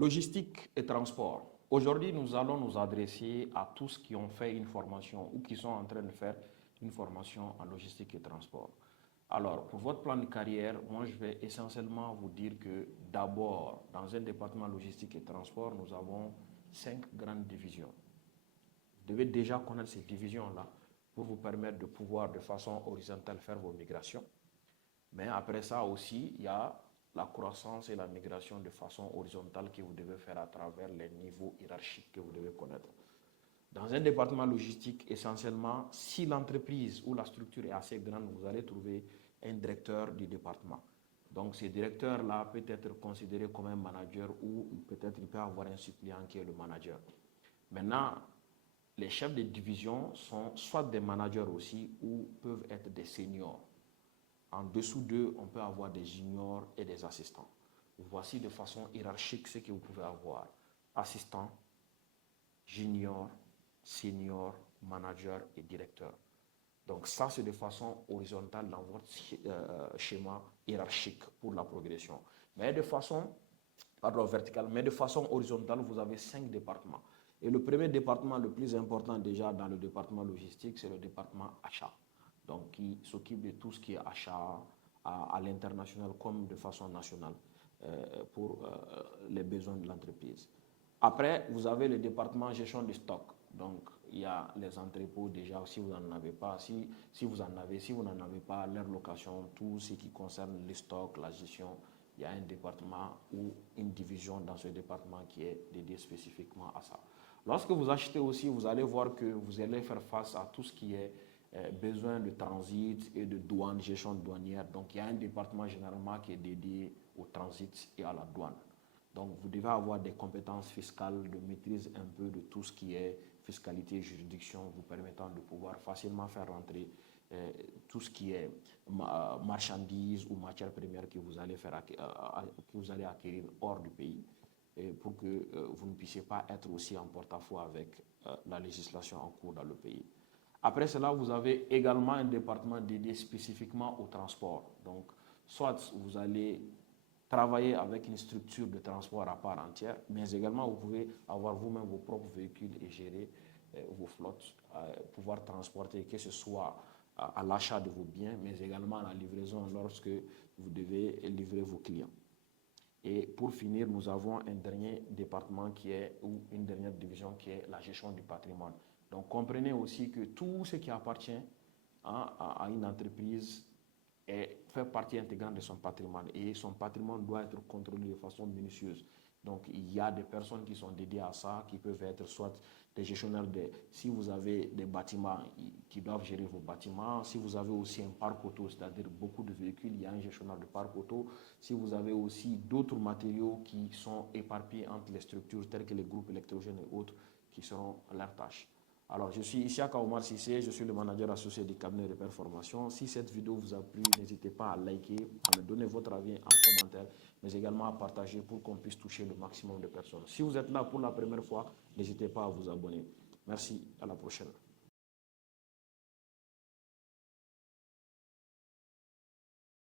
Logistique et transport. Aujourd'hui, nous allons nous adresser à tous qui ont fait une formation ou qui sont en train de faire une formation en logistique et transport. Alors, pour votre plan de carrière, moi, je vais essentiellement vous dire que d'abord, dans un département logistique et transport, nous avons 5 grandes divisions. Vous devez déjà connaître ces divisions-là pour vous permettre de pouvoir, de façon horizontale, faire vos migrations. Mais après ça aussi, il y a la croissance et la migration de façon horizontale que vous devez faire à travers les niveaux hiérarchiques que vous devez connaître. Dans un département logistique, essentiellement, si l'entreprise ou la structure est assez grande, vous allez trouver un directeur du département. Donc, ce directeur-là peut être considéré comme un manager ou peut-être il peut avoir un suppléant qui est le manager. Maintenant, les chefs de division sont soit des managers aussi ou peuvent être des seniors. En dessous d'eux, on peut avoir des juniors et des assistants. Voici de façon hiérarchique ce que vous pouvez avoir. Assistant, junior, senior, manager et directeur. Donc ça, c'est de façon horizontale dans votre schéma hiérarchique pour la progression. Mais de façon, verticale, mais de façon horizontale, vous avez 5 départements. Et le premier département le plus important déjà dans le département logistique, c'est le département achat. Donc qui s'occupe de tout ce qui est achat à l'international comme de façon nationale pour les besoins de l'entreprise. Après, vous avez le département gestion du stock. Donc, il y a les entrepôts déjà, si vous n'en avez pas, si vous en avez, si vous n'en avez pas, leur location, tout ce qui concerne les stocks, la gestion, il y a un département ou une division dans ce département qui est dédié spécifiquement à ça. Lorsque vous achetez aussi, vous allez voir que vous allez faire face à tout ce qui est besoin de transit et de douane, gestion douanière. Donc, il y a un département généralement qui est dédié au transit et à la douane. Donc, vous devez avoir des compétences fiscales, de maîtrise un peu de tout ce qui est fiscalité et juridiction, vous permettant de pouvoir facilement faire rentrer tout ce qui est marchandises ou matières premières que vous allez, acquérir hors du pays pour que vous ne puissiez pas être aussi en porte-à-faux avec la législation en cours dans le pays. Après cela, vous avez également un département dédié spécifiquement au transport. Donc, soit vous allez travailler avec une structure de transport à part entière, mais également vous pouvez avoir vous-même vos propres véhicules et gérer vos flottes, pouvoir transporter, que ce soit à l'achat de vos biens, mais également à la livraison lorsque vous devez livrer vos clients. Et pour finir, nous avons un dernier département ou une dernière division qui est la gestion du patrimoine. Donc comprenez aussi que tout ce qui appartient à une entreprise fait partie intégrante de son patrimoine et son patrimoine doit être contrôlé de façon minutieuse. Donc il y a des personnes qui sont dédiées à ça, qui peuvent être soit des gestionnaires si vous avez des bâtiments qui doivent gérer vos bâtiments, si vous avez aussi un parc auto, c'est-à-dire beaucoup de véhicules, il y a un gestionnaire de parc auto, si vous avez aussi d'autres matériaux qui sont éparpillés entre les structures telles que les groupes électrogènes et autres qui seront leurs tâches. Alors, je suis Isiaka Omar Sissé, je suis le manager associé du cabinet de performance. Si cette vidéo vous a plu, n'hésitez pas à liker, à me donner votre avis en commentaire, mais également à partager pour qu'on puisse toucher le maximum de personnes. Si vous êtes là pour la première fois, n'hésitez pas à vous abonner. Merci, à la prochaine.